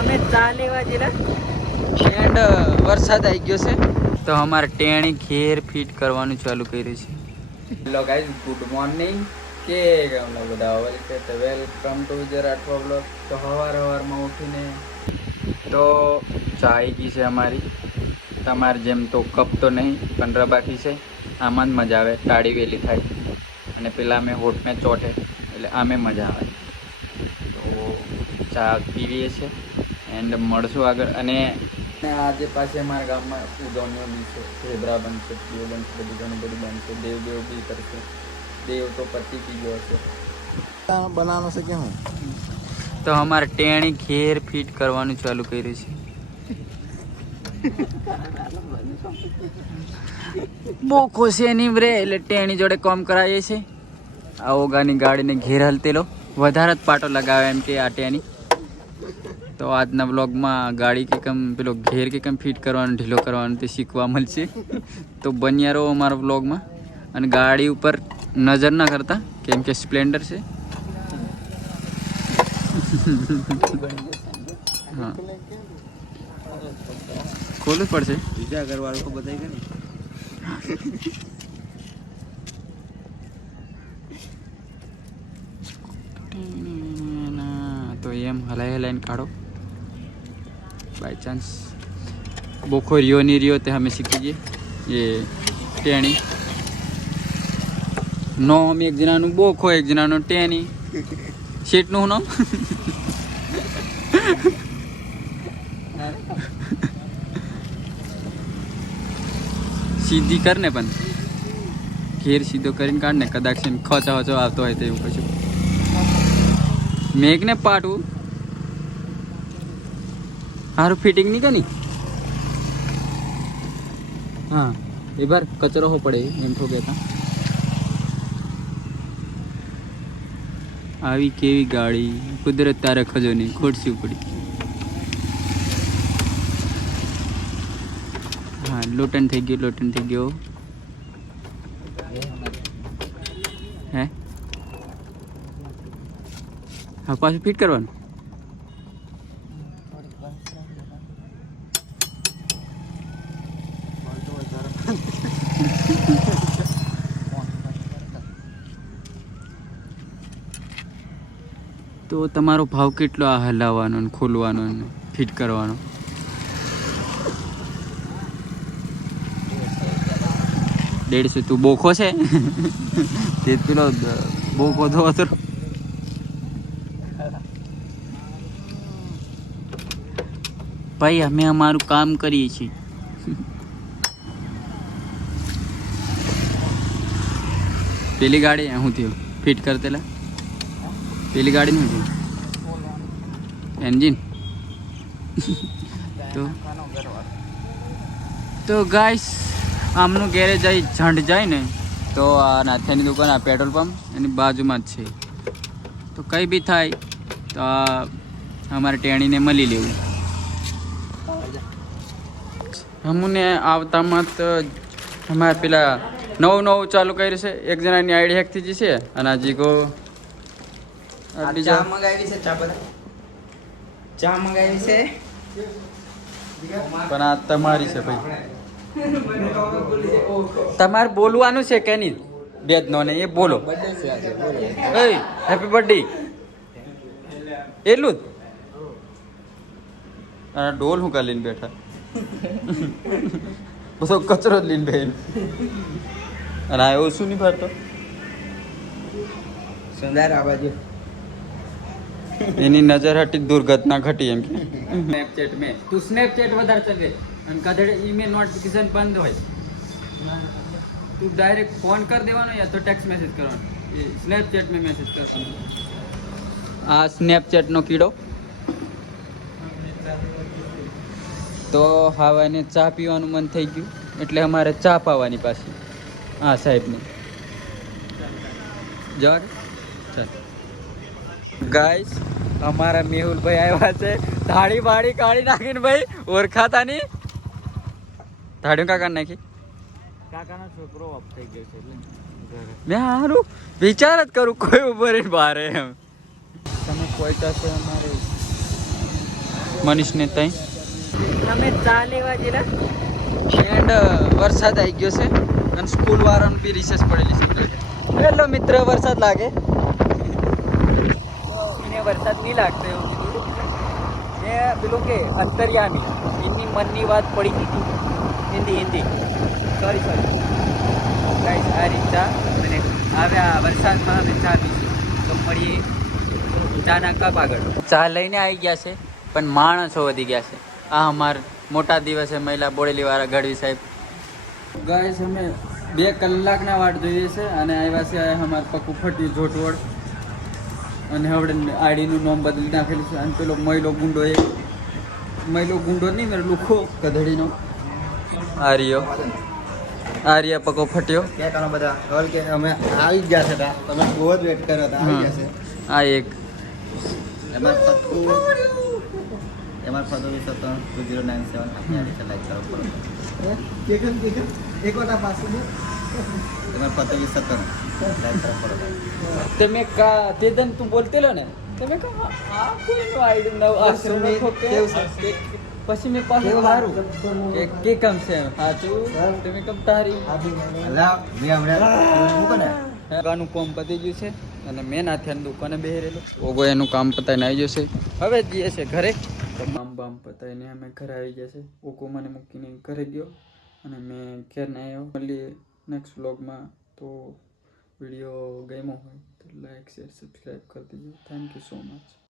અમે ચા લેવા જેલા એન્ડ વરસાદ આવી ગયો છે તો અમારે ટેણી ઘેર ફિટ કરવાનું ચાલુ કર્યું છે. Hello guys, good morning. કે બધા વેલકમ ટુ રાઠવા બ્લોગ. તો સવારમાં ઉઠીને તો ચા આવી ગઈ છે અમારી. તમારે જેમ તો કપ તો નહીં પણ બાકી છે. આમાં જ મજા આવે, ટાળી વેલી થાય અને પેલા અમે હોઠને ચોટે એટલે આમે મજા આવે. તો ચા પીવીએ છીએ એન્ડ મળશું આગળ. અને આજે પાછી અમારા ગામમાં ઉજવણીઓ બી છે. ઝેબ્રા બનશે, દેવ બનશે, બધું ઘણું બધું બનશે. દેવ બી કરશે. દેવ તો પતિ પી ગયો છે બનાવવાનો છે કે હું તો અમારે ટેણી ઘેર ફિટ કરવાનું ચાલુ કર્યું છે. બહુ ખુશી નહીં રે એટલે ટેણી જોડે કામ કરાવીએ છે. આ ઓગાની ગાડીને ઘેર હલતેલો વધારે જ પાટો લગાવે એમ કે આ ટેણી. તો આજના બ્લોગમાં ગાડી કે કેમ પેલો ઘેર કે કેમ ફિટ કરવાનું, ઢીલો કરવાનું તે શીખવા મળશે. તો બન્યા રહો અમારા બ્લોગમાં. અને ગાડી ઉપર નજર ના કરતા કેમ કે સ્પ્લેન્ડર છે. હા, ખોલવું પડશે. બીજા ઘરવાળો को बताएगा नहीं. તો એમ હલાઈને કાઢો. બાય ચાન્સ બોખો રિયો નહીં રિયો તે અમે શીખી જઈએ. એ ટેણી નો અમે એક જણાનું બોખો, એક જણાનું ટેણી. શેઠનું નામ સીધી કર ને પણ ઘેર સીધો કરીને કાઢ ને. કદાચ ખચા વચો આવતો હોય તો એવું કશું મેઘ ને પાટવું સારું ફિટિંગ નહીં કે નહીં. હા, એ બાર કચરો હો પડે એમ તો કહેતા. આવી કેવી ગાડી કુદરત તારે ખજો નહીં ખોડસી પડી. હા, લોટન થઈ ગયો, લોટન થઈ ગયો. હે હા, પાછું ફિટ કરવાનું. તો તમારો ભાવ કેટલો આ હલાવવાનો ને ખોલવાનો ને ફિટ કરવાનો? 150. તું બોખો છે તે પેલો બોખો તો હતો. ભાઈ અમે અમારું કામ કરીએ છીએ. પેલી ગાડી શું થયું ફિટ કરતેલા? પેલી ગાડી શું થયું? એન્જિન. તો ગાઈસ આમનું ગેરેજ જાય ઝંડ જાય ને તો આ નાથાની દુકાન, આ પેટ્રોલ પંપ એની બાજુમાં જ છે. તો કંઈ બી થાય તો આ અમારે ટેણીને મળી લેવું. અમને આવતામાં તો અમારે પેલા નવું ચાલુ કર્યું છે. એક જણાની આઈડી હેક થઈ જશે અને આ જીગો ચા મંગાવી છે. ચા મંગાવી છે પણ આ તમારી છે ભાઈ. તમારે બોલવાનું છે કે નહીં? બેદ નો ને એ બોલો. હેપી બર્થડે એટલું જ. અને ડોલ હું કા લઈને બેઠા બધો કચરો જ લઈને બેન. અને આ એવું શું નહીં ફરતો? સુંદર આ બાજુ એની નજર હટી દુર્ઘટના ઘટી એમ કે. સ્નેપચેટ મેં તું સ્નેપચેટ વધારે ચલે અને કદાચ ઈમેલ નોટિફિકેશન બંધ હોય તું ડાયરેક્ટ ફોન કરી દેવાનો યા તો ટેક્સ્ટ મેસેજ કરવાનો. એ સ્નેપચેટ મેં મેસેજ કરવાનો. આ સ્નેપચેટનો કીડો. તો હવે એને ચા પીવાનું મન થઈ ગયું એટલે અમારે ચા પાવાની પાછી. હા સાહેબને જવા ચાલ. ગાઈસ અમારા મેહુલભાઈ આવ્યા છે. ધાડી બાડી કાઢી નાખીને ભાઈ ઓળખાતા નહીં. ધાડીઓ કાકા નાખી. કાકાનો છોકરો ઓફ થઈ ગયો છે એટલે મેં સારું વિચાર જ કરું કોઈ ઉભર બહાર એમ. તમે કોઈ પાસે અમારે મનીષને ત્યાં તમે ચા લેવા ગયેલા? એન્ડ વરસાદ આવી ગયો છે અને સ્કૂલ વાળાનું બી રિસેસ પડેલી છે. હેલો મિત્ર, વરસાદ લાગે? એને વરસાદ નહીં લાગતો એવું કીધું. એ પેલું કે અંતર્યામી એની મનની વાત પડી ગઈ હતી. હિન્દી સોરી ગાઈસ, આ રીતના અને આવ્યા વરસાદમાં અમે ચા પીશું તો મળીએ ચાના કપ આગળ. ચા લઈને આવી ગયા છે પણ માણસો વધી ગયા છે. આ અમાર મોટા દિવસે મહિલા બોડેલી વાળા ગઢવી સાહેબ. ગાઈસ અમે 2 કલાકના વાટ જોઈએ છે અને આવ્યા છે અમાર પક્કું ફટી જોટવડ અને હવે આઈડીનું નામ બદલી નાખેલું છે. અને પેલો મહિલો ગુંડો નહીં મેરો લુખો ગધડીનો આર્ય પકો ફટ્યો. ક્યાં કાનો બધા કોલ કે અમે આવી ગયા છે તા તમે બહુ જ વેટ કર્યો હતા આવી ગયા છે આ એક એમાં ફતો 2097 આપણે આવી છે લાઈક કરો પડો એક વટા પાછું એમાં ફતો 2097 લાઈક કરો પડો તમે કા તેદન તું બોલતેલો ને તમે કા આ કોઈનો આઈડી નવ આ સમય ખોકે પછી મેં પાછું સારું કે કામ છે સાચું તમે કમ તારી અલા મે હમણાં મૂકો ને ગાનું કામ પતી ગયું છે અને મેં નાથે દુકાને બેહરેલો ઓગો એનું કામ પતાઈને આવી જશે. હવે જઈએ છે ઘરે. કામ બામ પતાઈને અમે ઘરે આવી જશે. ઓકો મને મૂકીને ઘરે ગયો અને મેં ઘેર ના આવ્યો. મળીએ નેક્સ્ટ વ્લોગમાં. તો વિડીયો ગમ્યો હોય તો લાઈક શેર સબસ્ક્રાઈબ કરી દેજો. Thank you so much.